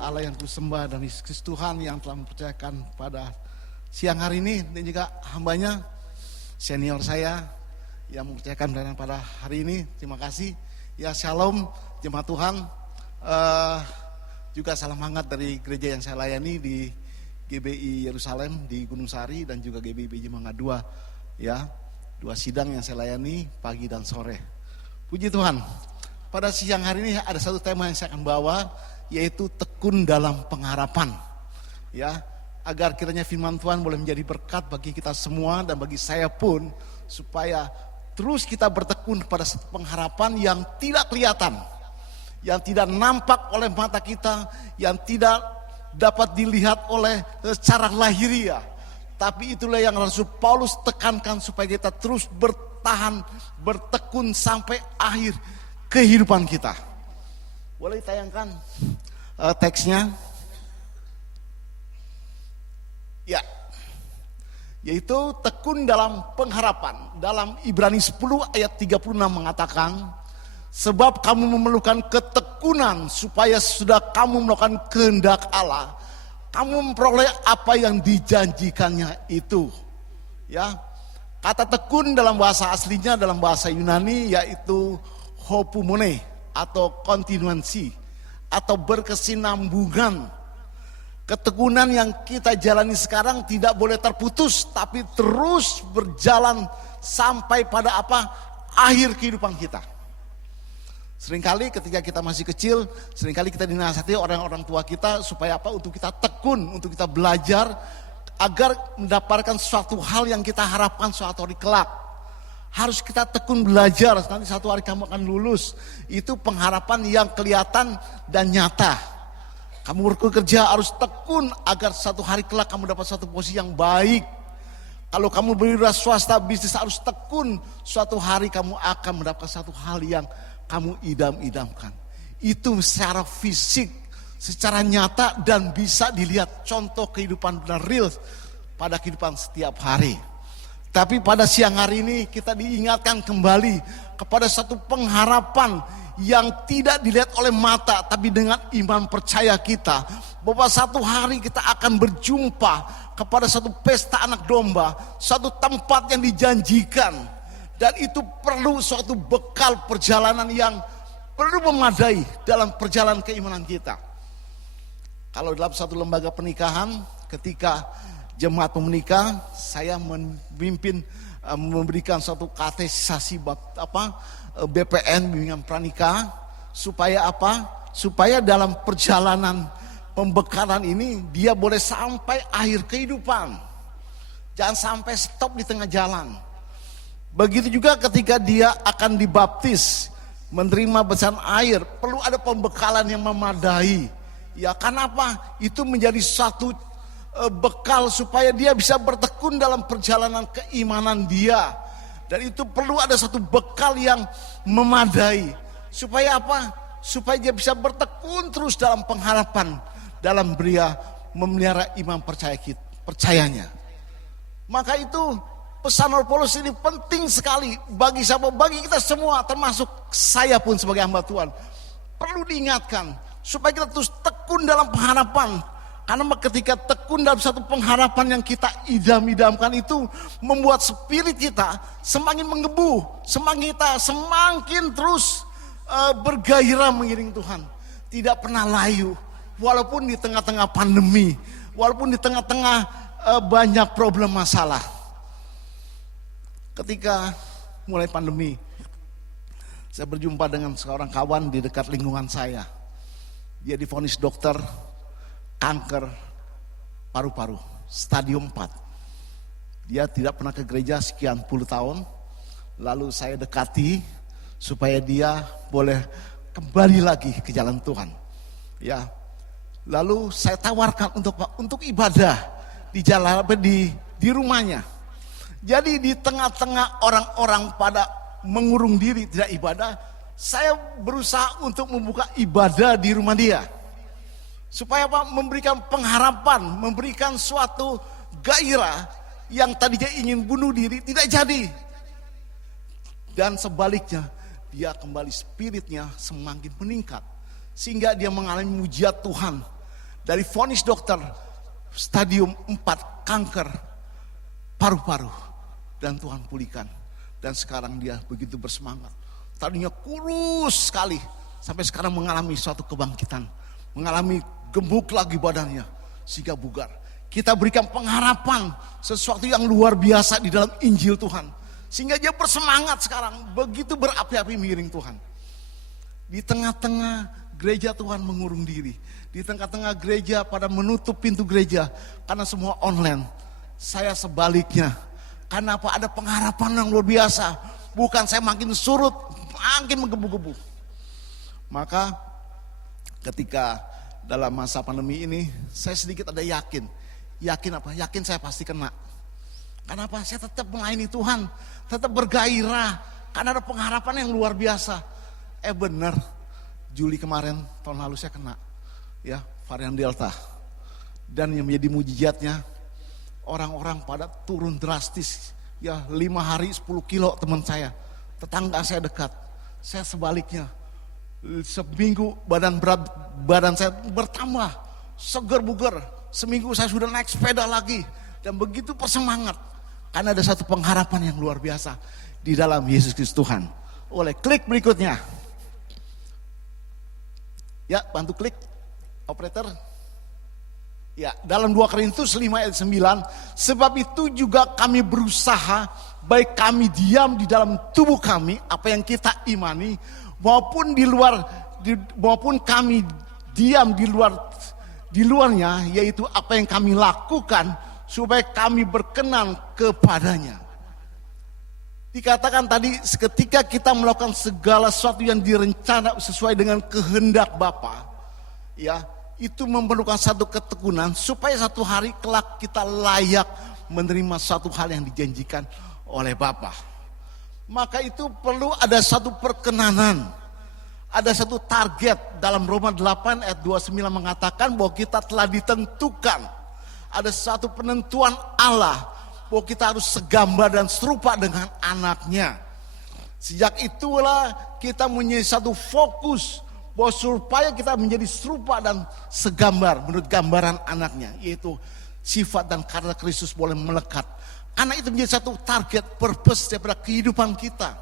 Allah yang kusembah dan Kristus Tuhan yang telah mempercayakan pada siang hari ini, dan juga hambanya senior saya yang mempercayakan pelayanan pada hari ini. Terima kasih. Ya, shalom jemaat Tuhan. Juga salam hangat dari gereja yang saya layani di GBI Yerusalem di Gunung Sari dan juga GBI BJ Mangga 2. Ya, 2 sidang yang saya layani pagi dan sore. Puji Tuhan. Pada siang hari ini ada satu tema yang saya akan bawa, yaitu tekun dalam pengharapan. Ya, agar kiranya firman Tuhan boleh menjadi berkat bagi kita semua dan bagi saya pun, supaya terus kita bertekun pada satu pengharapan yang tidak kelihatan, yang tidak nampak oleh mata kita, yang tidak dapat dilihat oleh secara lahiriah. Tapi itulah yang Rasul Paulus tekankan supaya kita terus bertahan, bertekun sampai akhir kehidupan kita. Boleh ditayangkan teksnya? Ya, yaitu tekun dalam pengharapan. Dalam Ibrani 10 ayat 36 mengatakan, sebab kamu memerlukan ketekunan supaya sudah kamu melakukan kehendak Allah, kamu memperoleh apa yang dijanjikannya itu. Ya, kata tekun dalam bahasa aslinya, dalam bahasa Yunani, yaitu hopumone atau kontinuansi atau berkesinambungan. Ketekunan yang kita jalani sekarang tidak boleh terputus, tapi terus berjalan sampai pada apa? Akhir kehidupan kita. Seringkali ketika kita masih kecil, seringkali kita dinasihati orang-orang tua kita supaya apa? Untuk kita tekun, untuk kita belajar agar mendapatkan suatu hal yang kita harapkan suatu hari kelak. Harus kita tekun belajar, nanti satu hari kamu akan lulus. Itu pengharapan yang kelihatan dan nyata. Kamu bekerja harus tekun agar satu hari kelak kamu dapat satu posisi yang baik. Kalau kamu berwira swasta, bisnis harus tekun, suatu hari kamu akan mendapatkan satu hal yang kamu idam-idamkan. Itu secara fisik, secara nyata, dan bisa dilihat contoh kehidupan benar real pada kehidupan setiap hari. Tapi pada siang hari ini kita diingatkan kembali kepada satu pengharapan yang tidak dilihat oleh mata, tapi dengan iman percaya kita bahwa satu hari kita akan berjumpa kepada satu pesta anak domba, satu tempat yang dijanjikan. Dan itu perlu suatu bekal perjalanan yang perlu memadai dalam perjalanan keimanan kita. Kalau dalam satu lembaga pernikahan, ketika jemaat menikah, saya memimpin memberikan suatu katekisasi BPN, bimbingan pranikah, supaya apa? Supaya dalam perjalanan pembekalan ini dia boleh sampai akhir kehidupan. Jangan sampai stop di tengah jalan. Begitu juga ketika dia akan dibaptis, menerima baptisan air, perlu ada pembekalan yang memadai. Ya, kenapa? Itu menjadi satu bekal supaya dia bisa bertekun dalam perjalanan keimanan dia. Dan itu perlu ada satu bekal yang memadai. Supaya apa? Supaya dia bisa bertekun terus dalam pengharapan, dalam memelihara iman percayanya. Maka itu pesan Rasul Paulus ini penting sekali bagi siapa, bagi kita semua, termasuk saya pun sebagai hamba Tuhan. Perlu diingatkan supaya kita terus tekun dalam pengharapan. Karena ketika tekun dalam satu pengharapan yang kita idam-idamkan itu membuat spirit kita semakin menggebu, semakin terus bergairah mengiring Tuhan. Tidak pernah layu, walaupun di tengah-tengah pandemi, walaupun di tengah-tengah banyak problem masalah. Ketika mulai pandemi, saya berjumpa dengan seorang kawan di dekat lingkungan saya. Dia divonis dokter kanker paru-paru stadium 4. Dia tidak pernah ke gereja sekian puluh tahun. Lalu saya dekati supaya dia boleh kembali lagi ke jalan Tuhan. Ya. Lalu saya tawarkan untuk ibadah di jalan di rumahnya. Jadi di tengah-tengah orang-orang pada mengurung diri tidak ibadah, saya berusaha untuk membuka ibadah di rumah dia. Supaya apa? Memberikan pengharapan, memberikan suatu gairah yang tadinya ingin bunuh diri tidak jadi. Dan sebaliknya, dia kembali spiritnya semakin meningkat. Sehingga dia mengalami mujizat Tuhan. Dari vonis dokter stadium 4 kanker paru-paru, dan Tuhan pulihkan. Dan sekarang dia begitu bersemangat. Tadinya kurus sekali, sampai sekarang mengalami suatu kebangkitan, mengalami gemuk lagi badannya sehingga bugar. Kita berikan pengharapan sesuatu yang luar biasa di dalam Injil Tuhan, sehingga dia bersemangat sekarang, begitu berapi-api mengiring Tuhan. Di tengah-tengah gereja Tuhan mengurung diri, di tengah-tengah gereja pada menutup pintu gereja karena semua online. Saya sebaliknya, karena apa? Ada pengharapan yang luar biasa. Bukan saya makin surut, makin menggebu-gebu. Maka ketika dalam masa pandemi ini, saya sedikit ada yakin. Yakin apa? Yakin saya pasti kena. Karena apa? Saya tetap melayani Tuhan, tetap bergairah, karena ada pengharapan yang luar biasa. Benar, Juli kemarin, tahun lalu saya kena, ya, varian Delta. Dan yang menjadi mujizatnya, orang-orang pada turun drastis. Ya, 5 hari 10 kilo teman saya, tetangga saya dekat. Saya sebaliknya, seminggu badan saya bertambah, seger buger. Seminggu saya sudah naik sepeda lagi, dan begitu bersemangat. Karena ada satu pengharapan yang luar biasa di dalam Yesus Kristus Tuhan. Oleh klik berikutnya. Ya, bantu klik, operator. Ya, dalam 2 Korintus 5 ayat 9, sebab itu juga kami berusaha, baik kami diam di dalam tubuh kami, apa yang kita imani, maupun maupun kami diam di luarnya, yaitu apa yang kami lakukan, supaya kami berkenan kepadanya. Dikatakan tadi, ketika kita melakukan segala sesuatu yang direncana sesuai dengan kehendak Bapa, ya, itu memerlukan satu ketekunan supaya satu hari kelak kita layak menerima satu hal yang dijanjikan oleh Bapa. Maka itu perlu ada satu perkenanan, ada satu target. Dalam Roma 8 ayat 29 mengatakan bahwa kita telah ditentukan, ada satu penentuan Allah bahwa kita harus segambar dan serupa dengan anaknya. Sejak itulah kita mempunyai satu fokus bahwa supaya kita menjadi serupa dan segambar menurut gambaran anaknya, yaitu sifat dan karakter Kristus boleh melekat. Karena itu menjadi satu target, purpose daripada kehidupan kita.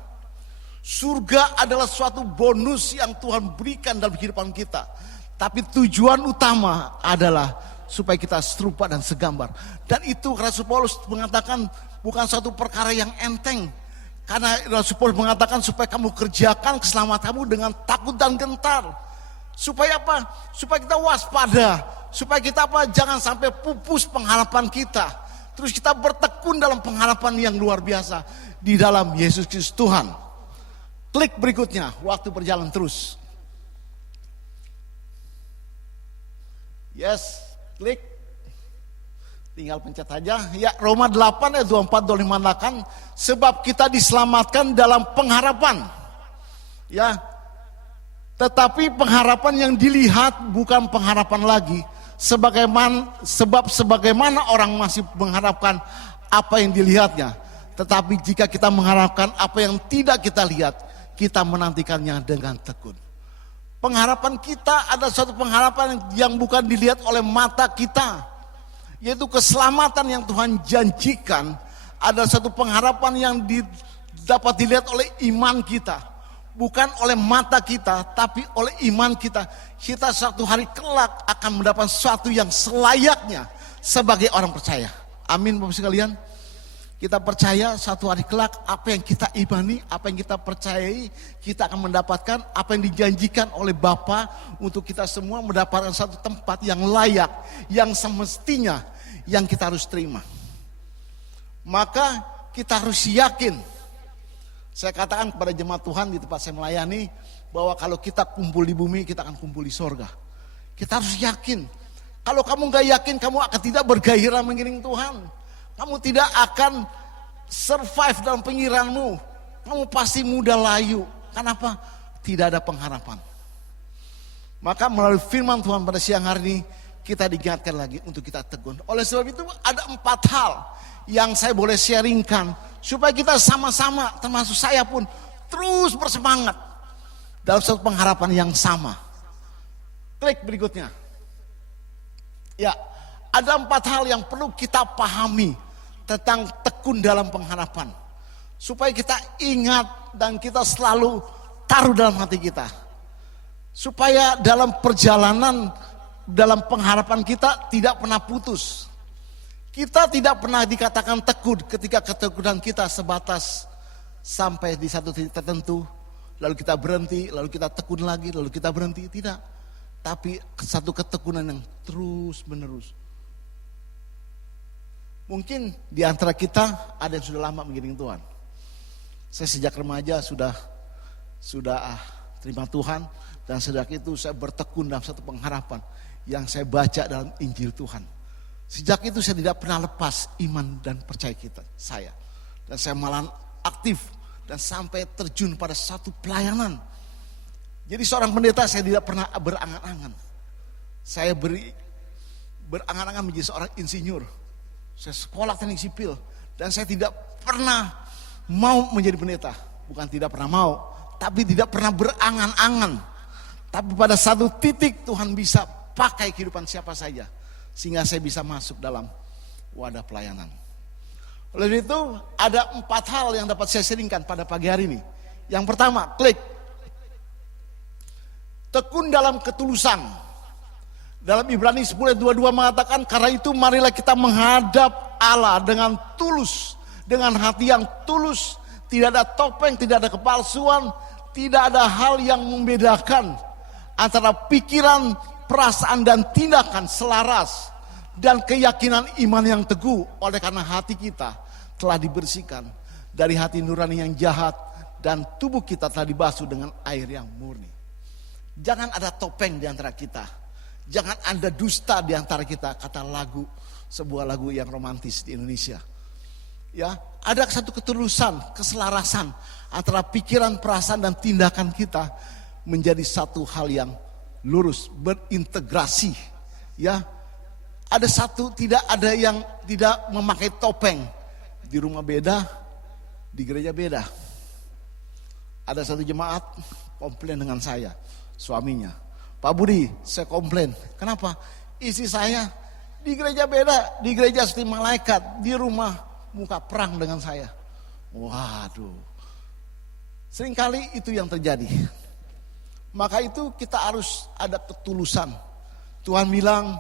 Surga adalah suatu bonus yang Tuhan berikan dalam kehidupan kita. Tapi tujuan utama adalah supaya kita serupa dan segambar. Dan itu Rasul Paulus mengatakan bukan suatu perkara yang enteng. Karena Rasul Paulus mengatakan supaya kamu kerjakan keselamatanmu dengan takut dan gentar. Supaya apa? Supaya kita waspada. Supaya kita apa? Jangan sampai pupus pengharapan kita. Terus kita bertekun dalam pengharapan yang luar biasa di dalam Yesus Kristus Tuhan. Klik berikutnya, waktu berjalan terus. Yes, klik. Tinggal pencet aja. Ya, Roma 8 ayat 24-25 mengatakan, sebab kita diselamatkan dalam pengharapan. Ya. Tetapi pengharapan yang dilihat bukan pengharapan lagi. Sebagaimana orang masih mengharapkan apa yang dilihatnya. Tetapi jika kita mengharapkan apa yang tidak kita lihat, kita menantikannya dengan tekun. Pengharapan kita ada suatu pengharapan yang bukan dilihat oleh mata kita, yaitu keselamatan yang Tuhan janjikan. Ada satu pengharapan yang dapat dilihat oleh iman kita, bukan oleh mata kita, tapi oleh iman kita. Kita suatu hari kelak akan mendapat sesuatu yang selayaknya sebagai orang percaya. Amin Bapak sekalian. Kita percaya suatu hari kelak apa yang kita imani, apa yang kita percayai, kita akan mendapatkan apa yang dijanjikan oleh Bapa untuk kita semua mendapatkan satu tempat yang layak, yang semestinya yang kita harus terima. Maka kita harus yakin. Saya katakan kepada jemaat Tuhan di tempat saya melayani, bahwa kalau kita kumpul di bumi, kita akan kumpul di sorga. Kita harus yakin. Kalau kamu gak yakin, kamu akan tidak bergairah mengiring Tuhan. Kamu tidak akan survive dalam pengirahanmu. Kamu pasti mudah layu. Kenapa? Tidak ada pengharapan. Maka melalui firman Tuhan pada siang hari ini, kita diingatkan lagi untuk kita tegun. Oleh sebab itu ada 4 hal yang saya boleh sharingkan, supaya kita sama-sama, termasuk saya pun, terus bersemangat dalam satu pengharapan yang sama. Klik berikutnya. Ya, ada 4 hal yang perlu kita pahami tentang tekun dalam pengharapan. Supaya kita ingat dan kita selalu taruh dalam hati kita. Supaya dalam perjalanan, dalam pengharapan kita tidak pernah putus. Kita tidak pernah dikatakan tekun ketika ketekunan kita sebatas sampai di satu titik tertentu. Lalu kita berhenti, lalu kita tekun lagi, lalu kita berhenti. Tidak. Tapi satu ketekunan yang terus menerus. Mungkin di antara kita ada yang sudah lama mengiring Tuhan. Saya sejak remaja sudah terima Tuhan. Dan sejak itu saya bertekun dalam satu pengharapan yang saya baca dalam Injil Tuhan. Sejak itu saya tidak pernah lepas iman dan percaya saya. Dan saya malah aktif dan sampai terjun pada satu pelayanan. Jadi seorang pendeta saya tidak pernah berangan-angan. Saya berangan-angan menjadi seorang insinyur. Saya sekolah teknik sipil dan saya tidak pernah mau menjadi pendeta. Bukan tidak pernah mau, tapi tidak pernah berangan-angan. Tapi pada satu titik Tuhan bisa pakai kehidupan siapa saja. Sehingga saya bisa masuk dalam wadah pelayanan. Oleh itu ada 4 hal yang dapat saya sharingkan pada pagi hari ini. Yang pertama, klik. Tekun dalam ketulusan. Dalam Ibrani 10:22 mengatakan, karena itu marilah kita menghadap Allah dengan tulus. Dengan hati yang tulus. Tidak ada topeng, tidak ada kepalsuan. Tidak ada hal yang membedakan antara pikiran, perasaan dan tindakan selaras. Dan keyakinan iman yang teguh. Oleh karena hati kita telah dibersihkan dari hati nurani yang jahat. Dan tubuh kita telah dibasuh dengan air yang murni. Jangan ada topeng di antara kita. Jangan ada dusta di antara kita. Kata lagu, sebuah lagu yang romantis di Indonesia. Ya, ada satu ketulusan, keselarasan antara pikiran, perasaan dan tindakan kita menjadi satu hal yang lurus, berintegrasi. Ya, ada satu, tidak ada yang tidak memakai topeng. Di rumah beda, di gereja beda. Ada satu jemaat komplain dengan saya, suaminya. Pak Budi, saya komplain. Kenapa? Istri saya di gereja beda, di gereja seperti malaikat, di rumah muka perang dengan saya. Waduh. Seringkali itu yang terjadi. Maka itu kita harus ada ketulusan. Tuhan bilang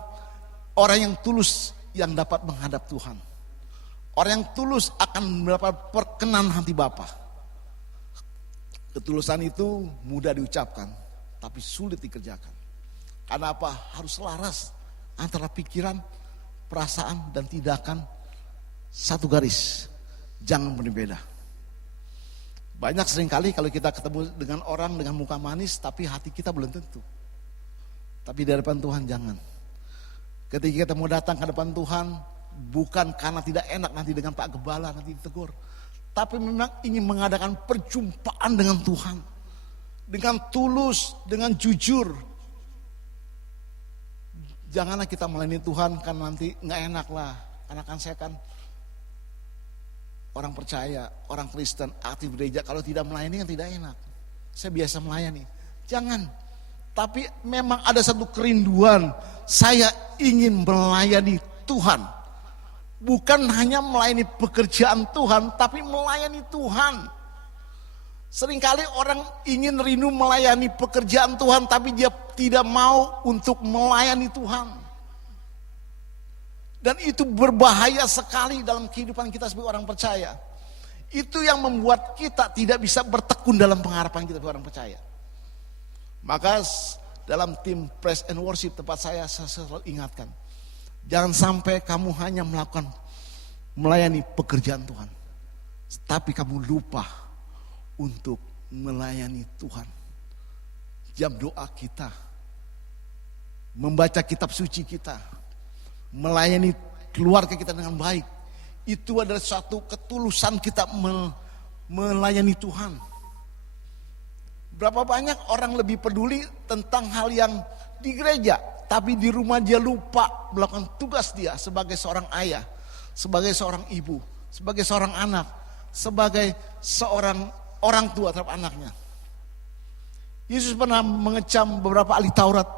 orang yang tulus yang dapat menghadap Tuhan. Orang yang tulus akan mendapat perkenan hati Bapa. Ketulusan itu mudah diucapkan, tapi sulit dikerjakan. Karena apa? Harus selaras antara pikiran, perasaan dan tindakan. Satu garis, jangan berbeda. Banyak seringkali kalau kita ketemu dengan orang dengan muka manis, tapi hati kita belum tentu. Tapi di hadapan Tuhan jangan. Ketika kita mau datang ke depan Tuhan, bukan karena tidak enak nanti dengan Pak Gembala nanti ditegur, tapi memang ingin mengadakan perjumpaan dengan Tuhan, dengan tulus, dengan jujur. Janganlah kita melayani Tuhan kan nanti nggak enak lah, karena kan saya kan orang percaya, orang Kristen, aktif gereja, kalau tidak melayani kan tidak enak. Saya biasa melayani. Jangan. Tapi memang ada satu kerinduan, saya ingin melayani Tuhan. Bukan hanya melayani pekerjaan Tuhan, tapi melayani Tuhan. Seringkali orang ingin rindu melayani pekerjaan Tuhan, tapi dia tidak mau untuk melayani Tuhan. Dan itu berbahaya sekali dalam kehidupan kita sebagai orang percaya. Itu yang membuat kita tidak bisa bertekun dalam pengharapan kita sebagai orang percaya. Maka dalam tim praise and worship tempat saya selalu ingatkan. Jangan sampai kamu hanya melayani pekerjaan Tuhan. Tapi kamu lupa untuk melayani Tuhan. Jam doa kita. Membaca kitab suci kita. Melayani keluarga kita dengan baik. Itu adalah suatu ketulusan kita melayani Tuhan. Berapa banyak orang lebih peduli tentang hal yang di gereja, tapi di rumah dia lupa melakukan tugas dia sebagai seorang ayah, sebagai seorang ibu, sebagai seorang anak, sebagai seorang orang tua terhadap anaknya. Yesus pernah mengecam beberapa ahli Taurat.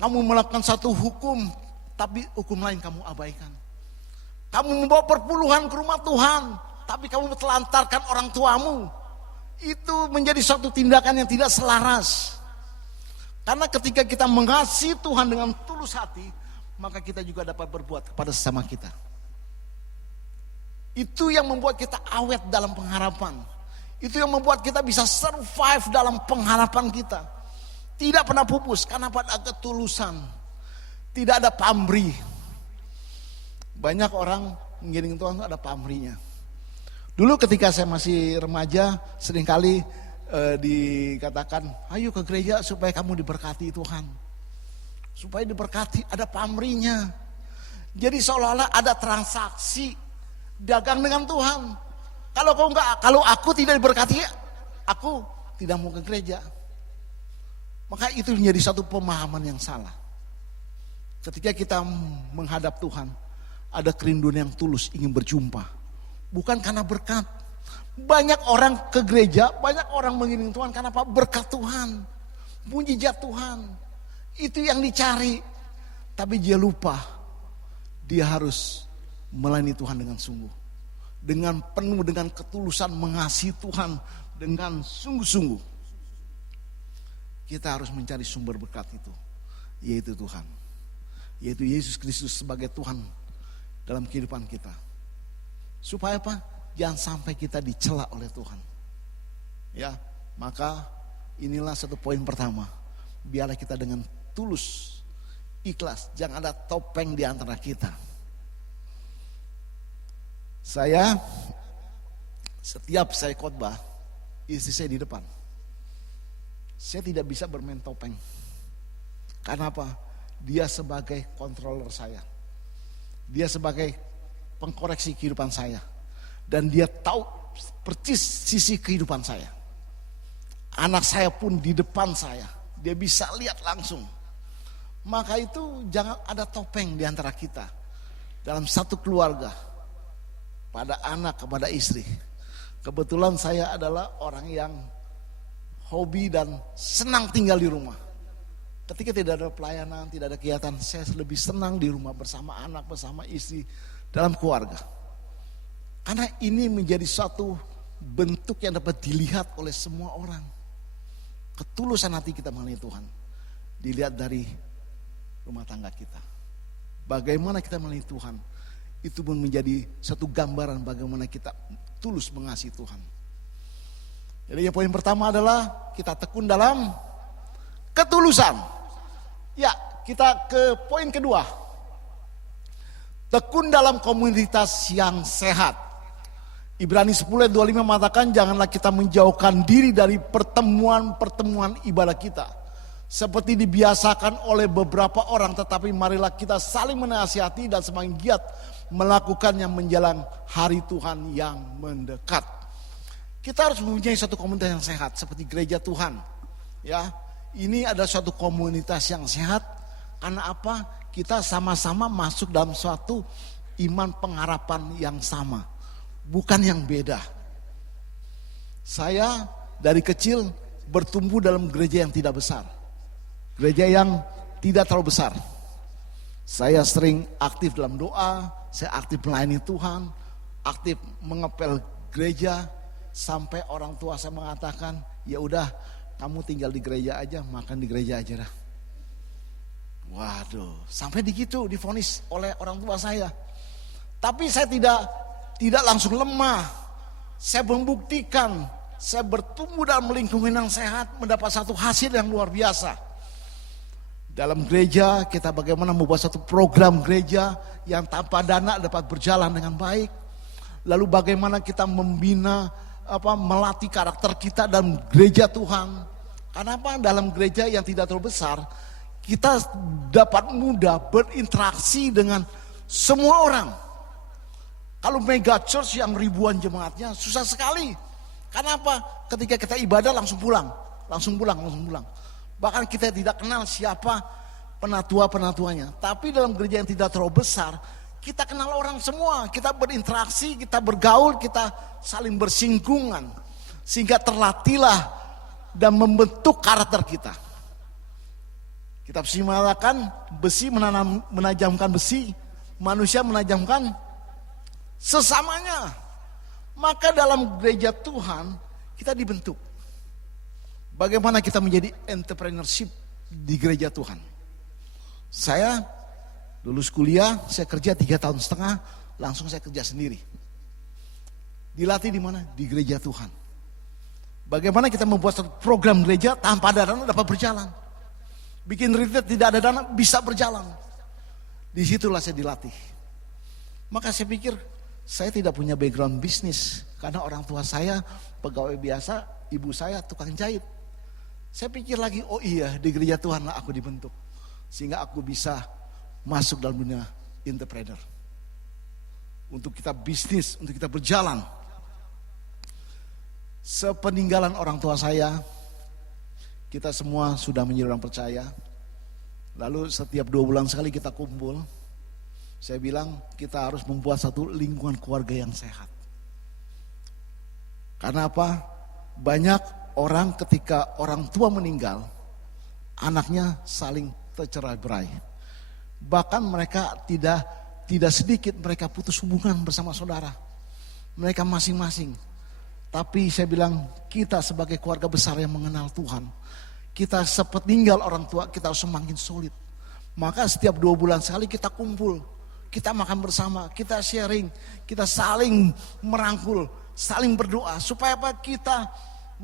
Kamu melakukan satu hukum tapi hukum lain kamu abaikan. Kamu membawa perpuluhan ke rumah Tuhan, tapi kamu telantarkan orang tuamu. Itu menjadi suatu tindakan yang tidak selaras. Karena ketika kita mengasihi Tuhan dengan tulus hati, maka kita juga dapat berbuat kepada sesama kita. Itu yang membuat kita awet dalam pengharapan. Itu yang membuat kita bisa survive dalam pengharapan kita. Tidak pernah pupus karena pada ketulusan. Tidak ada pamrih. Banyak orang mengiring Tuhan itu ada pamrihnya. Dulu ketika saya masih remaja, seringkali dikatakan, ayo ke gereja supaya kamu diberkati Tuhan. Supaya diberkati, ada pamrihnya. Jadi seolah-olah ada transaksi dagang dengan Tuhan. Kalau aku tidak diberkati, aku tidak mau ke gereja. Maka itu menjadi satu pemahaman yang salah. Ketika kita menghadap Tuhan, ada kerinduan yang tulus ingin berjumpa. Bukan karena berkat. Banyak orang ke gereja, banyak orang mengiring Tuhan karena apa? Berkat Tuhan, mujizat Tuhan. Itu yang dicari. Tapi dia lupa, dia harus melayani Tuhan dengan sungguh. Dengan penuh, dengan ketulusan mengasihi Tuhan dengan sungguh-sungguh. Kita harus mencari sumber berkat itu, yaitu Tuhan. Yaitu Yesus Kristus sebagai Tuhan dalam kehidupan kita. Supaya apa? Jangan sampai kita dicela oleh Tuhan. Ya, maka inilah satu poin pertama. Biarlah kita dengan tulus, ikhlas, jangan ada topeng di antara kita. Setiap saya khotbah, istri saya di depan. Saya tidak bisa bermain topeng. Karena apa? Dia sebagai controller saya. Dia sebagai pengkoreksi kehidupan saya. Dan dia tahu persis sisi kehidupan saya. Anak saya pun di depan saya. Dia bisa lihat langsung. Maka itu jangan ada topeng di antara kita. Dalam satu keluarga. Pada anak, kepada istri. Kebetulan saya adalah orang yang hobi dan senang tinggal di rumah. Ketika tidak ada pelayanan, tidak ada kegiatan, saya lebih senang di rumah bersama anak, bersama istri, dalam keluarga. Karena ini menjadi suatu bentuk yang dapat dilihat oleh semua orang. Ketulusan hati kita mengenai Tuhan dilihat dari rumah tangga kita. Bagaimana kita mengenai Tuhan, itu pun menjadi satu gambaran bagaimana kita tulus mengasihi Tuhan. Jadi yang poin pertama adalah kita tekun dalam ketulusan. Ya, kita ke poin kedua. Tekun dalam komunitas yang sehat. Ibrani 10 ayat 25 mengatakan, janganlah kita menjauhkan diri dari pertemuan-pertemuan ibadah kita. Seperti dibiasakan oleh beberapa orang, tetapi marilah kita saling menasihati dan semakin giat melakukannya menjelang hari Tuhan yang mendekat. Kita harus mempunyai suatu komunitas yang sehat seperti gereja Tuhan. Ya, ini adalah suatu komunitas yang sehat karena apa? Kita sama-sama masuk dalam suatu iman pengharapan yang sama, bukan yang beda. Saya dari kecil bertumbuh dalam gereja yang tidak besar, gereja yang tidak terlalu besar. Saya sering aktif dalam doa, saya aktif melayani Tuhan, aktif mengepel gereja, sampai orang tua saya mengatakan, ya udah kamu tinggal di gereja aja, makan di gereja aja dah. Waduh, sampai begitu divonis oleh orang tua saya. Tapi saya tidak langsung lemah. Saya membuktikan, saya bertumbuh dalam lingkungan yang sehat, mendapat satu hasil yang luar biasa. Dalam gereja kita bagaimana membuat satu program gereja yang tanpa dana dapat berjalan dengan baik. Lalu bagaimana kita membina, melatih karakter kita dalam gereja Tuhan. Karena apa? Dalam gereja yang tidak terlalu besar, kita dapat mudah berinteraksi dengan semua orang. Kalau mega church yang ribuan jemaatnya susah sekali. Karena apa? Ketika kita ibadah langsung pulang. Bahkan kita tidak kenal siapa penatua-penatuanya. Tapi dalam gereja yang tidak terlalu besar, kita kenal orang semua. Kita berinteraksi, kita bergaul, kita saling bersinggungan. Sehingga terlatihlah dan membentuk karakter kita. Kitab suci mengatakan besi menajamkan besi, manusia menajamkan sesamanya. Maka dalam gereja Tuhan kita dibentuk. Bagaimana kita menjadi entrepreneurship di gereja Tuhan. Saya lulus kuliah, saya kerja 3,5 tahun, langsung saya kerja sendiri. Dilatih di mana? Di gereja Tuhan. Bagaimana kita membuat satu program gereja tanpa ada dana dapat berjalan. Bikin retreat tidak ada dana bisa berjalan. Disitulah saya dilatih. Maka saya pikir saya tidak punya background bisnis. Karena orang tua saya pegawai biasa, ibu saya tukang jahit. Saya pikir lagi, oh iya di gereja Tuhan lah aku dibentuk. Sehingga aku bisa masuk dalam dunia entrepreneur. Untuk kita bisnis, untuk kita berjalan. Sepeninggalan orang tua saya, kita semua sudah menjadi orang percaya. Lalu setiap 2 bulan sekali kita kumpul. Saya bilang kita harus membuat satu lingkungan keluarga yang sehat. Karena apa? Banyak orang ketika orang tua meninggal, anaknya saling tercerai-berai. Bahkan mereka tidak sedikit mereka putus hubungan bersama saudara. Mereka masing-masing. Tapi saya bilang kita sebagai keluarga besar yang mengenal Tuhan, kita sepeninggal orang tua kita harus semakin solid. Maka setiap 2 bulan sekali kita kumpul, kita makan bersama, kita sharing, kita saling merangkul, saling berdoa. Supaya apa? Kita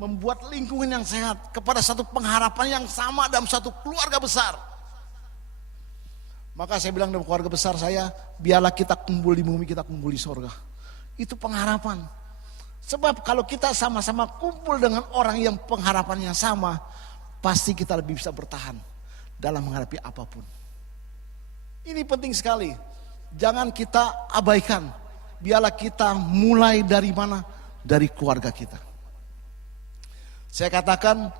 membuat lingkungan yang sehat kepada satu pengharapan yang sama dalam satu keluarga besar. Maka saya bilang dalam keluarga besar saya, biarlah kita kumpul di bumi, kita kumpul di sorga. Itu pengharapan. Sebab kalau kita sama-sama kumpul dengan orang yang pengharapannya sama, pasti kita lebih bisa bertahan dalam menghadapi apapun. Ini penting sekali. Jangan kita abaikan. Biarlah kita mulai dari mana? Dari keluarga kita. Saya katakan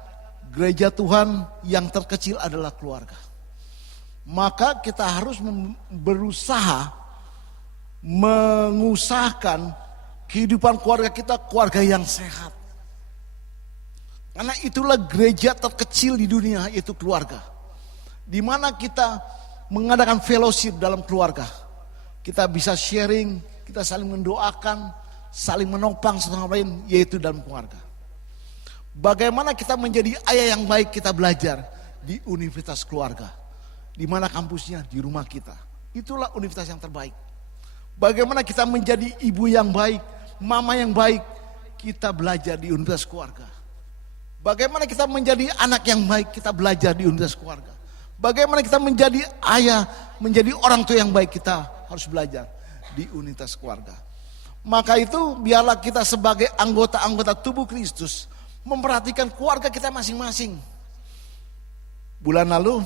gereja Tuhan yang terkecil adalah keluarga. Maka kita harus berusaha mengusahakan kehidupan keluarga kita, keluarga yang sehat. Karena itulah gereja terkecil di dunia, yaitu keluarga. Di mana kita mengadakan fellowship dalam keluarga. Kita bisa sharing, kita saling mendoakan, saling menopang satu sama lain, yaitu dalam keluarga. Bagaimana kita menjadi ayah yang baik, kita belajar di universitas keluarga. Di mana kampusnya? Di rumah kita. Itulah universitas yang terbaik. Bagaimana kita menjadi ibu yang baik, mama yang baik, kita belajar di universitas keluarga. Bagaimana kita menjadi anak yang baik, kita belajar di universitas keluarga. Bagaimana kita menjadi ayah, menjadi orang tua yang baik, kita harus belajar di universitas keluarga. Maka itu biarlah kita sebagai anggota-anggota tubuh Kristus memperhatikan keluarga kita masing-masing. Bulan lalu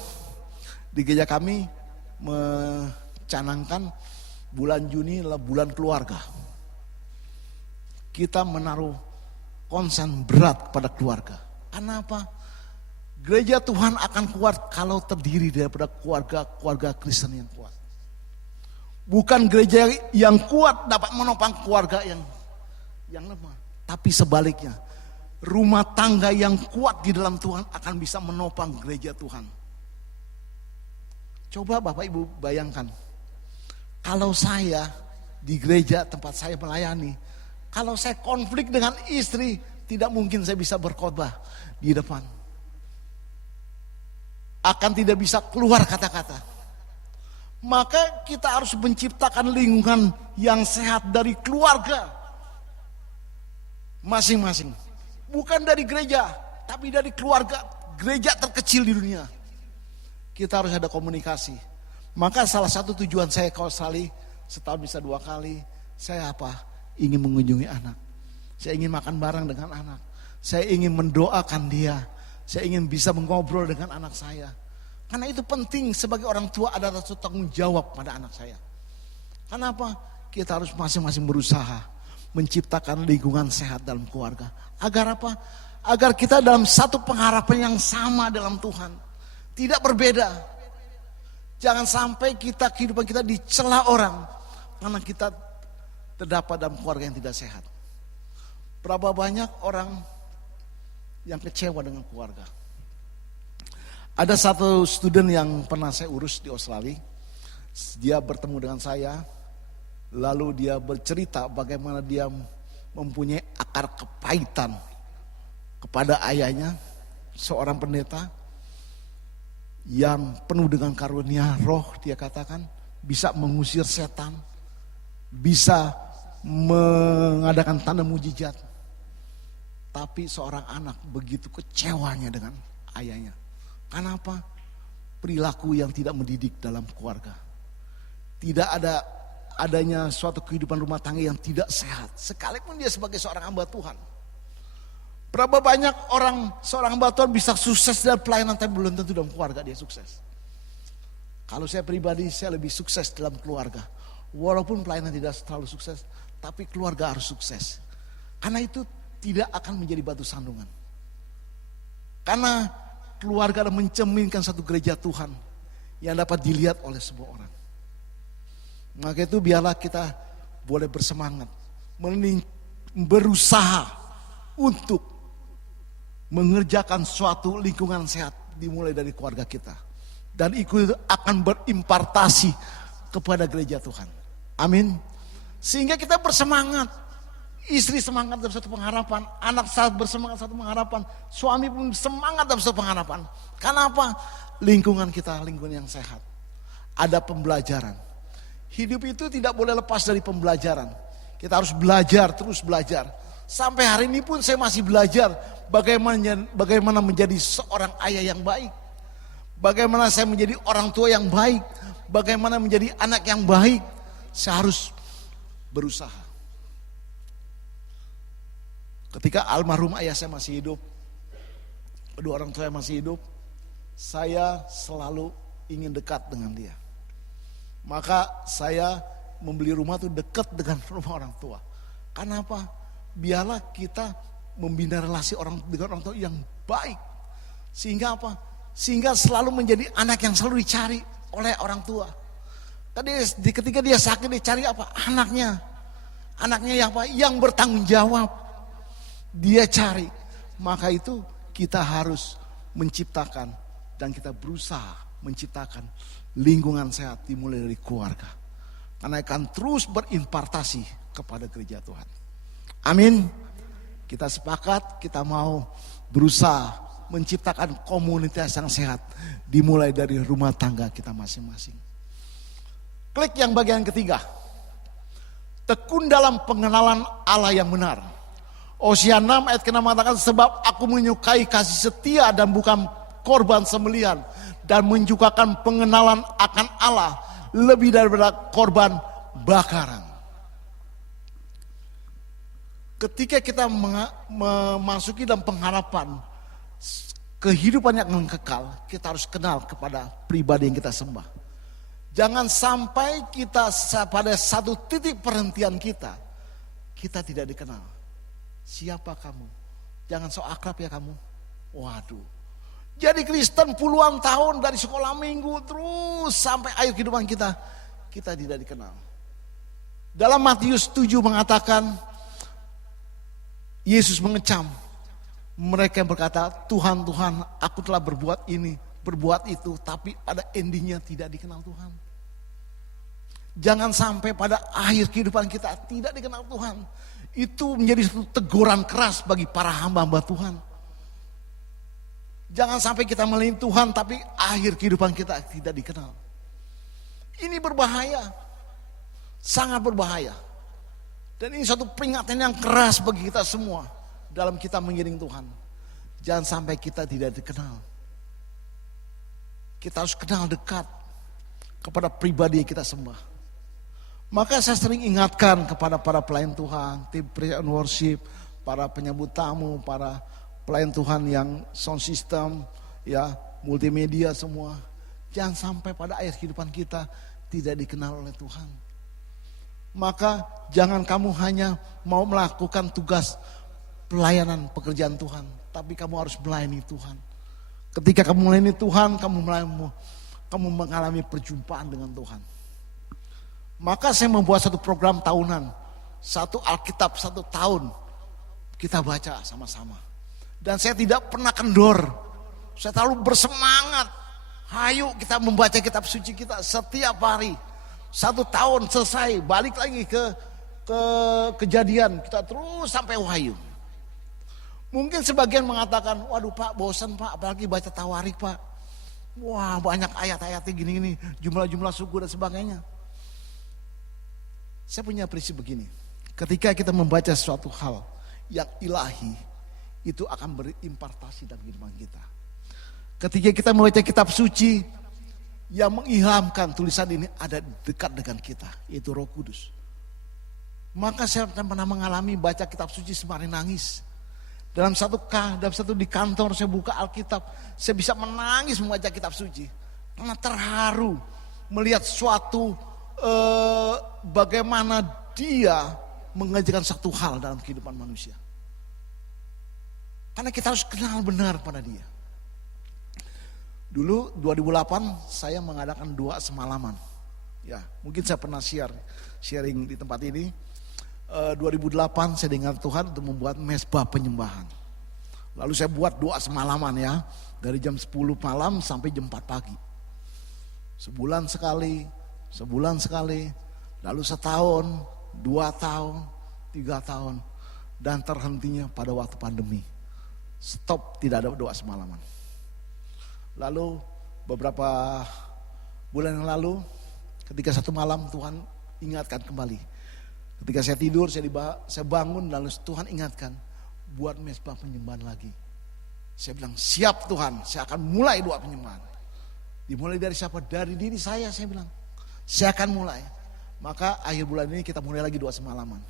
di gereja kami mencanangkan bulan Juni adalah bulan keluarga. Kita menaruh konsen berat kepada keluarga. Karena apa? Gereja Tuhan akan kuat kalau terdiri daripada keluarga Kristen yang kuat. Bukan gereja yang kuat dapat menopang keluarga yang lemah. Tapi sebaliknya, rumah tangga yang kuat di dalam Tuhan akan bisa menopang gereja Tuhan. Coba Bapak Ibu bayangkan, kalau saya di gereja tempat saya melayani, kalau saya konflik dengan istri, tidak mungkin saya bisa berkhotbah di depan. Akan tidak bisa keluar kata-kata. Maka kita harus menciptakan lingkungan yang sehat dari keluarga masing-masing. Bukan dari gereja, tapi dari keluarga, gereja terkecil di dunia. Kita harus ada komunikasi. Maka salah satu tujuan saya ke Australia, setahun bisa 2 kali, saya apa? Ingin mengunjungi anak. Saya ingin makan bareng dengan anak. Saya ingin mendoakan dia. Saya ingin bisa mengobrol dengan anak saya. Karena itu penting sebagai orang tua ada satu tanggung jawab pada anak saya. Kenapa? Kita harus masing-masing berusaha menciptakan lingkungan sehat dalam keluarga. Agar apa? Agar kita dalam satu pengharapan yang sama dalam Tuhan. Tidak berbeda. Jangan sampai kehidupan kita dicela orang. Karena kita terdapat dalam keluarga yang tidak sehat. Berapa banyak orang yang kecewa dengan keluarga. Ada satu student yang pernah saya urus di Australia. Dia bertemu dengan saya, lalu dia bercerita bagaimana dia mempunyai akar kepahitan kepada ayahnya, seorang pendeta yang penuh dengan karunia roh. Dia katakan bisa mengusir setan, bisa mengadakan tanda mujizat. Tapi seorang anak begitu kecewanya dengan ayahnya. Kenapa? Perilaku yang tidak mendidik dalam keluarga. Tidak adanya suatu kehidupan rumah tangga yang tidak sehat. Sekalipun dia sebagai seorang hamba Tuhan. Berapa banyak seorang hamba Tuhan bisa sukses dalam pelayanan, tapi belum tentu dalam keluarga dia sukses. Kalau saya pribadi, saya lebih sukses dalam keluarga. Walaupun pelayanan tidak terlalu sukses, tapi keluarga harus sukses. Karena itu tidak akan menjadi batu sandungan. Karena keluarga adalah mencerminkan satu gereja Tuhan yang dapat dilihat oleh semua orang. Maka itu biarlah kita boleh bersemangat, berusaha untuk mengerjakan suatu lingkungan sehat dimulai dari keluarga kita. Dan itu akan berimpartasi kepada gereja Tuhan. Amin. Sehingga kita bersemangat. Istri semangat dalam satu pengharapan, anak saat bersemangat satu pengharapan, suami pun semangat dalam satu pengharapan. Karena apa? Lingkungan kita lingkungan yang sehat. Ada pembelajaran. Hidup itu tidak boleh lepas dari pembelajaran. Kita harus belajar, terus belajar. Sampai hari ini pun saya masih belajar bagaimana menjadi seorang ayah yang baik. Bagaimana saya menjadi orang tua yang baik. Bagaimana menjadi anak yang baik. Saya harus berusaha. Ketika almarhum ayah saya masih hidup, kedua orang tua saya masih hidup, saya selalu ingin dekat dengan dia. Maka saya membeli rumah itu dekat dengan rumah orang tua. Karena apa? Biarlah kita membina relasi dengan orang tua yang baik. Sehingga apa? Sehingga selalu menjadi anak yang selalu dicari oleh orang tua. Ketika dia sakit, dia cari apa? Anaknya. Anaknya yang apa? Yang bertanggung jawab. Dia cari. Maka itu kita harus menciptakan dan kita berusaha menciptakan lingkungan sehat dimulai dari keluarga. Karena akan terus berimpartasi kepada gereja Tuhan. Amin. Kita sepakat, kita mau berusaha menciptakan komunitas yang sehat dimulai dari rumah tangga kita masing-masing. Klik yang bagian ketiga. Tekun dalam pengenalan Allah yang benar. Hosea 6 ayat ke-6 mengatakan, sebab aku menyukai kasih setia dan bukan korban sembelihan, dan menjukakan pengenalan akan Allah lebih daripada korban bakaran. Ketika kita memasuki dalam pengharapan kehidupan yang kekal, kita harus kenal kepada pribadi yang kita sembah. Jangan sampai kita pada satu titik perhentian kita tidak dikenal. Siapa kamu? Jangan sok akrab ya kamu. Waduh. Jadi Kristen puluhan tahun dari sekolah minggu terus sampai akhir kehidupan kita tidak dikenal. Dalam Matius 7 mengatakan, Yesus mengecam mereka yang berkata, Tuhan, Tuhan, aku telah berbuat ini, berbuat itu, tapi pada endingnya tidak dikenal Tuhan. Jangan sampai pada akhir kehidupan kita tidak dikenal Tuhan. Itu menjadi satu teguran keras bagi para hamba-hamba Tuhan. Jangan sampai kita melayani Tuhan tapi akhir kehidupan kita tidak dikenal. Ini berbahaya. Sangat berbahaya. Dan ini satu peringatan yang keras bagi kita semua dalam kita mengiring Tuhan. Jangan sampai kita tidak dikenal. Kita harus kenal dekat kepada pribadi yang kita sembah. Maka saya sering ingatkan kepada para pelayan Tuhan, tim praise and worship, para penyambut tamu, para pelayan Tuhan yang sound system, ya multimedia semua. Jangan sampai pada akhir kehidupan kita tidak dikenal oleh Tuhan. Maka jangan kamu hanya mau melakukan tugas pelayanan pekerjaan Tuhan, tapi kamu harus melayani Tuhan. Ketika kamu melayani Tuhan, kamu mengalami perjumpaan dengan Tuhan. Maka saya membuat satu program tahunan, satu Alkitab 1 tahun kita baca sama-sama. Dan saya tidak pernah kendor saya selalu bersemangat. Ayo kita membaca kitab suci kita setiap hari. 1 tahun selesai, balik lagi ke Kejadian, kita terus sampai Wahyu. Mungkin sebagian mengatakan, waduh Pak, bosan Pak, apalagi baca Tawarik Pak. Wah, banyak ayat-ayatnya gini-gini, jumlah-jumlah suku dan sebagainya. Saya punya prinsip begini, ketika kita membaca suatu hal yang ilahi, itu akan berimpartasi dalam kehidupan kita. Ketika kita membaca kitab suci, yang mengilhamkan tulisan ini ada dekat dengan kita, yaitu Roh Kudus. Maka saya pernah mengalami baca kitab suci sembari nangis. Dalam satu di kantor saya buka Alkitab, saya bisa menangis membaca kitab suci. Karena terharu melihat suatu bagaimana dia mengajarkan satu hal dalam kehidupan manusia. Karena kita harus kenal benar pada dia. Dulu 2008 saya mengadakan 2 semalaman. Ya, mungkin saya pernah sharing di tempat ini. 2008 saya dengar Tuhan untuk membuat mesbah penyembahan. Lalu saya buat 2 semalaman ya, dari jam 10 malam sampai jam 4 pagi. Sebulan sekali, lalu setahun, 2 tahun, 3 tahun, dan terhentinya pada waktu pandemi. Stop, tidak ada 2 semalaman. Lalu beberapa bulan yang lalu, ketika satu malam Tuhan ingatkan kembali. Ketika saya tidur, saya bangun, lalu Tuhan ingatkan, buat mesbah penyembahan lagi. Saya bilang, siap Tuhan, saya akan mulai 2 penyembahan. Dimulai dari siapa? Dari diri saya bilang. Saya akan mulai. Maka akhir bulan ini kita mulai lagi 2 semalaman.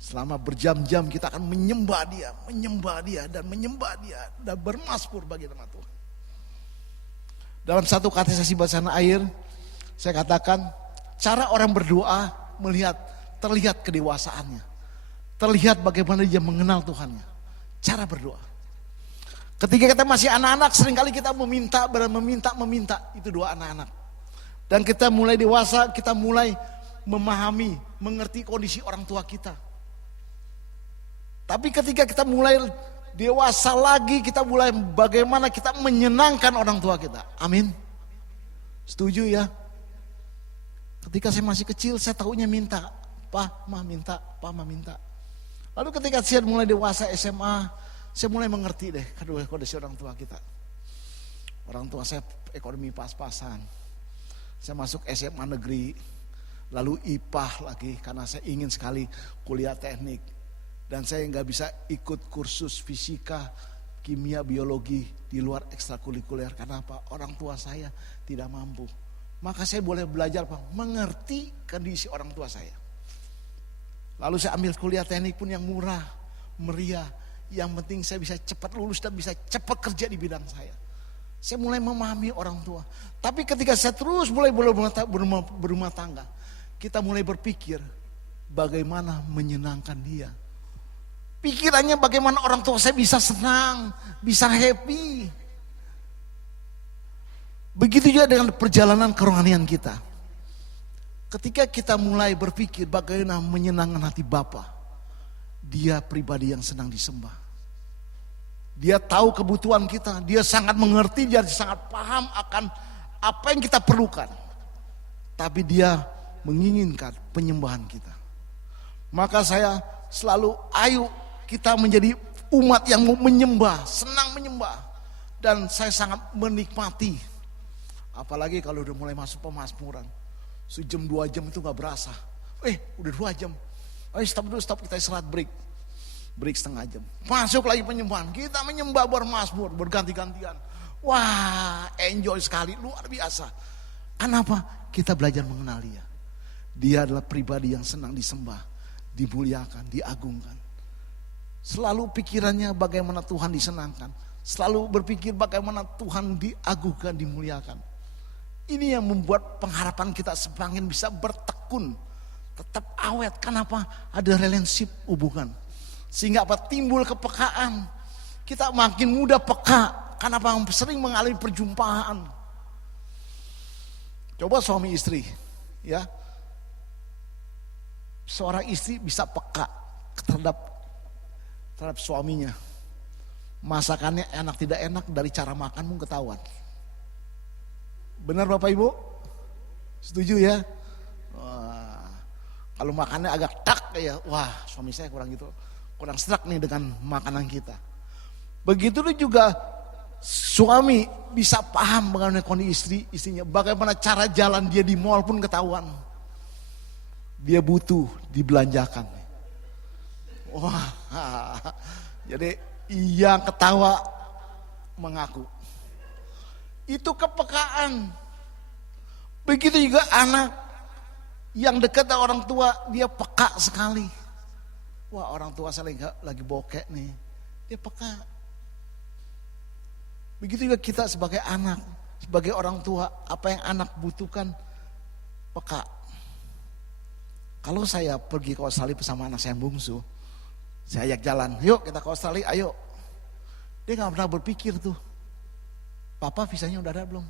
Selama berjam-jam kita akan menyembah dia, dan bermasmur bagi nama Tuhan. Dalam satu katekisasi bahasa air, saya katakan, cara orang berdoa terlihat kedewasaannya. Terlihat bagaimana dia mengenal Tuhannya. Cara berdoa. Ketika kita masih anak-anak, seringkali kita meminta. Itu doa anak-anak. Dan kita mulai dewasa, kita mulai memahami, mengerti kondisi orang tua kita. Tapi ketika kita mulai dewasa lagi, kita mulai bagaimana kita menyenangkan orang tua kita. Amin. Setuju ya? Ketika saya masih kecil, saya taunya minta. Pak, Ma minta. Lalu ketika saya mulai dewasa SMA, saya mulai mengerti deh kondisi orang tua kita. Orang tua saya ekonomi pas-pasan. Saya masuk SMA negeri, lalu IPA lagi karena saya ingin sekali kuliah teknik. Dan saya nggak bisa ikut kursus fisika, kimia, biologi di luar ekstrakurikuler. Karena apa? Orang tua saya tidak mampu. Maka saya boleh belajar mengerti kondisi orang tua saya. Lalu saya ambil kuliah teknik pun yang murah, meriah. Yang penting saya bisa cepat lulus dan bisa cepat kerja di bidang saya. Saya mulai memahami orang tua. Tapi ketika saya terus mulai berumah tangga, kita mulai berpikir bagaimana menyenangkan dia. Pikirannya bagaimana orang tua saya bisa senang, bisa happy. Begitu juga dengan perjalanan kerohanian kita. Ketika kita mulai berpikir bagaimana menyenangkan hati Bapa, dia pribadi yang senang disembah. Dia tahu kebutuhan kita, dia sangat mengerti, dia sangat paham akan apa yang kita perlukan. Tapi dia menginginkan penyembahan kita. Maka saya selalu ayo kita menjadi umat yang menyembah, senang menyembah. Dan saya sangat menikmati. Apalagi kalau udah mulai masuk pemazmuran. Sejam 2 jam itu gak berasa. Udah 2 jam. Stop, kita istirahat break. Break setengah jam. Masuk lagi penyembahan. Kita menyembah bermazmur, berganti-gantian. Wah, enjoy sekali, luar biasa. Kenapa? Kita belajar mengenal dia. Dia adalah pribadi yang senang disembah, dimuliakan, diagungkan. Selalu pikirannya bagaimana Tuhan disenangkan. Selalu berpikir bagaimana Tuhan diagungkan, dimuliakan. Ini yang membuat pengharapan kita semakin bisa bertekun. Tetap awet. Kenapa? Ada relationship hubungan. Sehingga apa? Timbul kepekaan. Kita makin mudah peka. Kenapa? Sering mengalami perjumpaan. Coba suami istri. Ya. Seorang istri bisa peka terhadap suaminya. Masakannya enak tidak enak dari cara makanmu ketahuan. Benar Bapak Ibu? Setuju ya? Wah, kalau makannya agak tak ya, wah suami saya kurang serak nih dengan makanan kita. Begitu juga suami bisa paham mengenai kondisi istrinya, bagaimana cara jalan dia di mall pun ketahuan. Dia butuh dibelanjakan. Wah, jadi yang ketawa mengaku. Itu kepekaan. Begitu juga anak yang dekat dengan orang tua, dia peka sekali. Wah, orang tua saya lagi bokek nih, dia peka. Begitu juga kita sebagai anak, sebagai orang tua, apa yang anak butuhkan, peka. Kalau saya pergi ke Australia bersama anak saya yang bungsu, saya ajak jalan, yuk kita ke Australia, ayo. Dia gak pernah berpikir tuh, Papa visanya udah ada belum?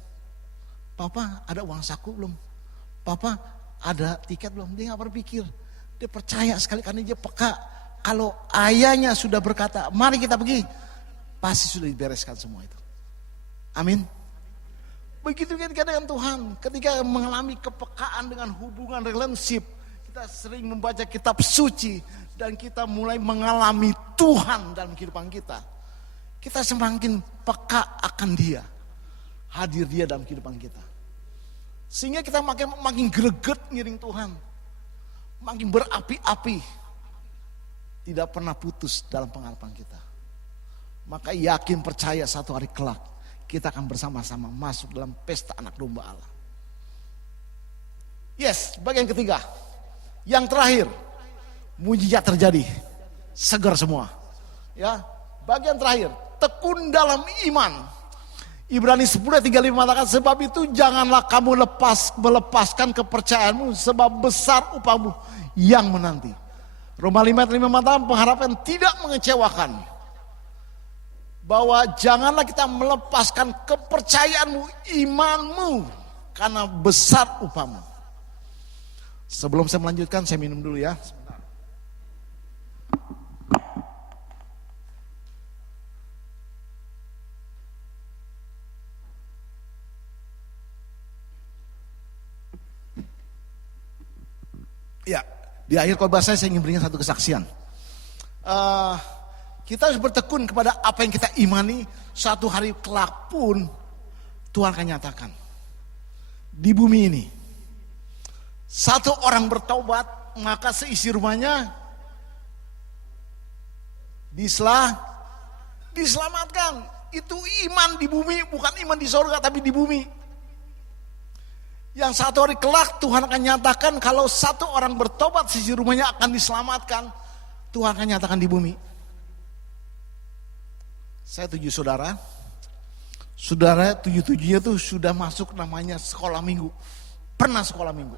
Papa ada uang saku belum? Papa ada tiket belum? Dia gak berpikir. Dia percaya sekali karena dia peka. Kalau ayahnya sudah berkata, mari kita pergi, pasti sudah dibereskan semua itu. Amin. Begitu ketika dengan Tuhan, ketika mengalami kepekaan dengan hubungan relationship, kita sering membaca kitab suci dan kita mulai mengalami Tuhan dalam kehidupan kita. Kita semakin peka akan Dia, hadir Dia dalam kehidupan kita. Sehingga kita makin greget ngiring Tuhan, makin berapi-api, tidak pernah putus dalam pengharapan kita. Maka yakin percaya satu hari kelak kita akan bersama-sama masuk dalam pesta anak domba Allah. Yes, bagian ketiga. Yang terakhir, mujizat terjadi, segar semua. Ya, bagian terakhir, tekun dalam iman. Ibrani 10:35 mengatakan, sebab itu janganlah kamu melepaskan kepercayaanmu, sebab besar upahmu yang menanti. Roma 5:5 mengatakan, pengharapan tidak mengecewakan. Bahwa janganlah kita melepaskan kepercayaanmu, imanmu, karena besar upahmu. Sebelum saya melanjutkan, saya minum dulu ya. Sebentar. Ya, di akhir khotbah saya ingin berikan satu kesaksian. Kita harus bertekun kepada apa yang kita imani. Satu hari kelak pun Tuhan akan nyatakan. Di bumi ini, satu orang bertobat, maka seisi rumahnya diselamatkan. Itu iman di bumi, bukan iman di surga tapi di bumi. Yang satu hari kelak Tuhan akan nyatakan kalau satu orang bertobat seisi rumahnya akan diselamatkan. Tuhan akan nyatakan di bumi. Saya tuju saudara 77-nya tuh sudah masuk namanya sekolah minggu. Pernah sekolah minggu.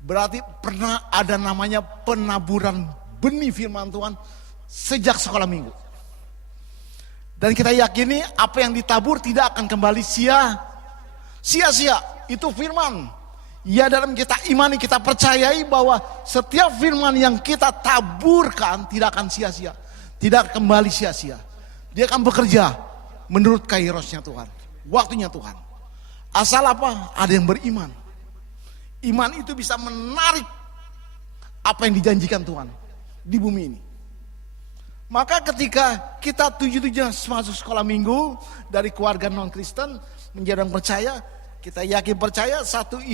Berarti pernah ada namanya penaburan benih firman Tuhan sejak sekolah minggu. Dan kita yakini apa yang ditabur tidak akan kembali sia-sia. Itu firman. Ya, dalam kita imani, kita percayai bahwa setiap firman yang kita taburkan tidak akan sia-sia. Tidak kembali sia-sia. Dia akan bekerja menurut kairosnya Tuhan, waktunya Tuhan. Asal apa? Ada yang beriman. Iman itu bisa menarik apa yang dijanjikan Tuhan di bumi ini. Maka ketika kita 77 masuk sekolah minggu dari keluarga non Kristen menjadi orang percaya, kita yakin percaya satu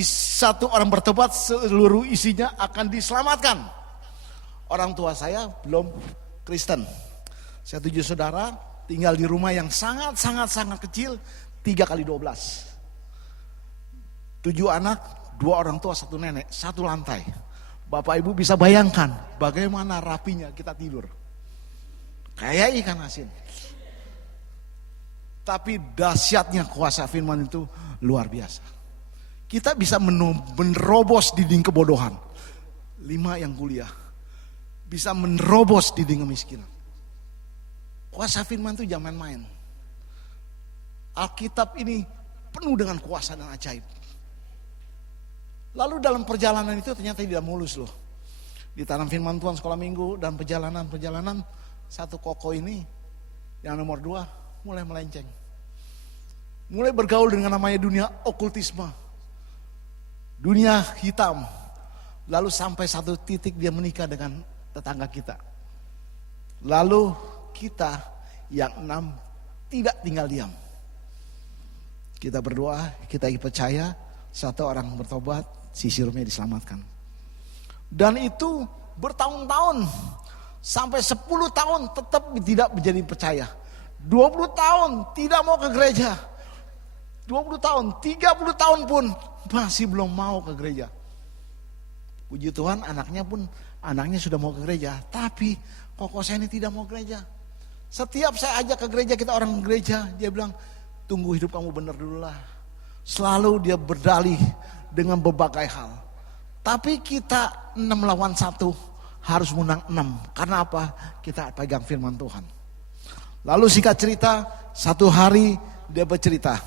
orang bertobat seluruh isinya akan diselamatkan. Orang tua saya belum Kristen. Saya 7 saudara tinggal di rumah yang sangat kecil, 3x12. 7 anak, 2 orang tua, 1 nenek, 1 lantai. Bapak Ibu bisa bayangkan bagaimana rapinya kita tidur. Kayak ikan asin. Tapi dahsyatnya kuasa firman itu luar biasa. Kita bisa menerobos dinding kebodohan. 5 yang kuliah bisa menerobos dinding kemiskinan. Kuasa firman itu jangan main. Alkitab ini penuh dengan kuasa dan ajaib. Lalu dalam perjalanan itu ternyata tidak mulus loh. Ditanam firman Tuhan sekolah minggu dan perjalanan satu koko ini Yang nomor 2, mulai melenceng. Mulai bergaul dengan namanya dunia okultisme. Dunia hitam. Lalu sampai satu titik dia menikah dengan tetangga kita. Lalu kita yang 6 tidak tinggal diam. Kita berdoa, kita percaya, satu orang bertobat, si Romeo diselamatkan. Dan itu bertahun-tahun, sampai 10 tahun tetap tidak menjadi percaya. 20 tahun tidak mau ke gereja. 20 tahun, 30 tahun pun masih belum mau ke gereja. Puji Tuhan, anaknya sudah mau ke gereja, tapi koko saya ini tidak mau ke gereja. Setiap saya ajak ke gereja, kita orang gereja, dia bilang, tunggu hidup kamu benar dulu lah. Selalu dia berdalih dengan berbagai hal. Tapi kita 6 lawan 1 harus menang 6. Karena apa? Kita pegang firman Tuhan. Lalu singkat cerita, satu hari dia bercerita,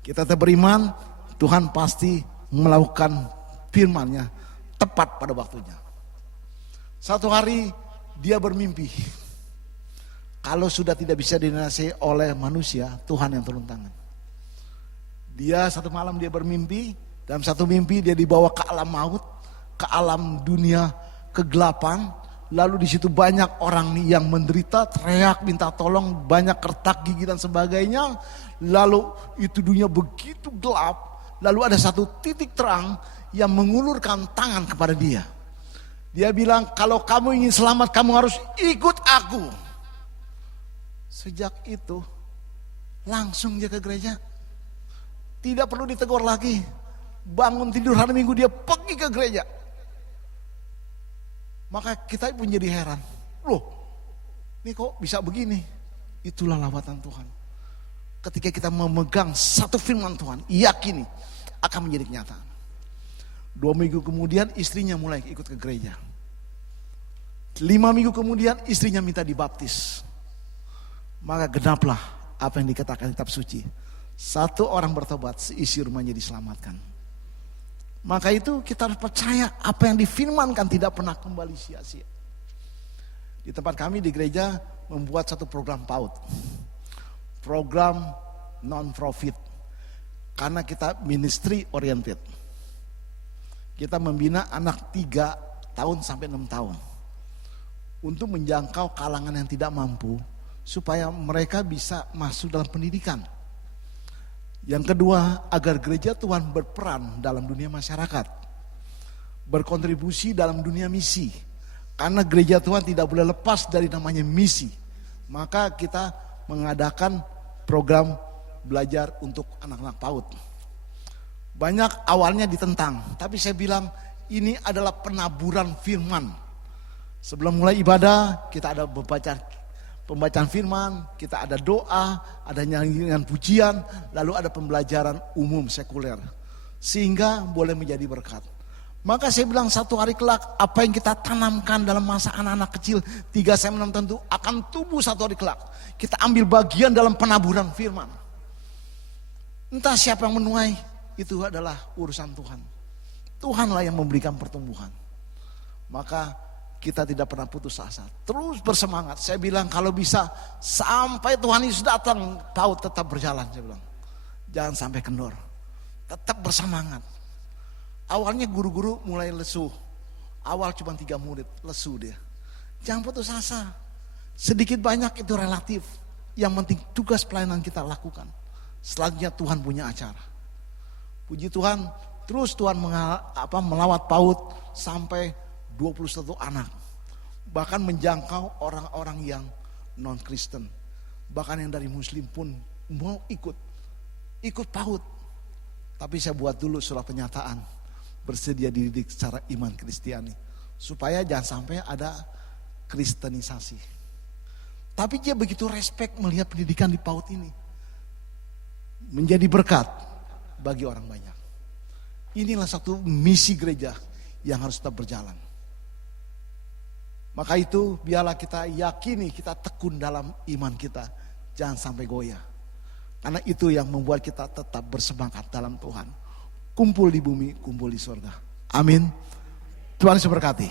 kita beriman, Tuhan pasti melakukan firman-Nya tepat pada waktunya. Satu hari dia bermimpi, kalau sudah tidak bisa dinasihati oleh manusia, Tuhan yang turun tangan. Dia satu malam dia bermimpi, dalam satu mimpi dia dibawa ke alam maut, ke alam dunia kegelapan. Lalu di situ banyak orang yang menderita, teriak minta tolong, banyak kertak gigi dan sebagainya. Lalu itu dunia begitu gelap. Lalu ada satu titik terang yang mengulurkan tangan kepada dia. Dia bilang, kalau kamu ingin selamat, kamu harus ikut aku. Sejak itu langsung dia ke gereja. Tidak perlu ditegur lagi. Bangun tidur hari Minggu dia pergi ke gereja. Maka kita pun jadi heran. Loh, ini kok bisa begini? Itulah lawatan Tuhan. Ketika kita memegang satu firman Tuhan, yakini akan menjadi kenyataan. 2 minggu kemudian istrinya mulai ikut ke gereja. 5 minggu kemudian istrinya minta dibaptis. Maka genaplah apa yang dikatakan kitab suci. Satu orang bertobat, seisi rumahnya diselamatkan. Maka itu kita harus percaya apa yang difirmankan tidak pernah kembali sia-sia. Di tempat kami di gereja membuat satu program PAUD. Program non-profit. Karena kita ministry oriented. Kita membina anak 3 tahun sampai 6 tahun. Untuk menjangkau kalangan yang tidak mampu. Supaya mereka bisa masuk dalam pendidikan. Yang kedua, agar gereja Tuhan berperan dalam dunia masyarakat. Berkontribusi dalam dunia misi. Karena gereja Tuhan tidak boleh lepas dari namanya misi. Maka kita mengadakan program belajar untuk anak-anak PAUD. Banyak awalnya ditentang, tapi saya bilang ini adalah penaburan firman. Sebelum mulai ibadah, kita ada pembacaan firman, kita ada doa, ada nyanyian pujian, lalu ada pembelajaran umum sekuler. Sehingga boleh menjadi berkat. Maka saya bilang satu hari kelak, apa yang kita tanamkan dalam masa anak-anak kecil 3-6 tentu akan tumbuh satu hari kelak. Kita ambil bagian dalam penaburan firman. Entah siapa yang menuai, itu adalah urusan Tuhan. Tuhanlah yang memberikan pertumbuhan. Maka kita tidak pernah putus asa, terus bersemangat. Saya bilang kalau bisa sampai Tuhan Yesus datang, PAUD tetap berjalan. Saya bilang jangan sampai kendor, tetap bersemangat. Awalnya guru-guru mulai lesu, awal cuma 3 murid, lesu dia. Jangan putus asa, sedikit banyak itu relatif. Yang penting tugas pelayanan kita lakukan. Selanjutnya Tuhan punya acara. Puji Tuhan, terus Tuhan melawat PAUD sampai 21 anak. Bahkan menjangkau orang-orang yang non-Kristen. Bahkan yang dari Muslim pun mau ikut PAUD. Tapi saya buat dulu surat pernyataan. Bersedia dididik secara iman Kristiani. Supaya jangan sampai ada kristenisasi. Tapi dia begitu respect melihat pendidikan di PAUD ini. Menjadi berkat bagi orang banyak. Inilah satu misi gereja yang harus tetap berjalan. Maka itu biarlah kita yakini, kita tekun dalam iman kita. Jangan sampai goyah. Karena itu yang membuat kita tetap bersemangat dalam Tuhan. Kumpul di bumi, kumpul di surga. Amin. Tuhan Yesus berkati.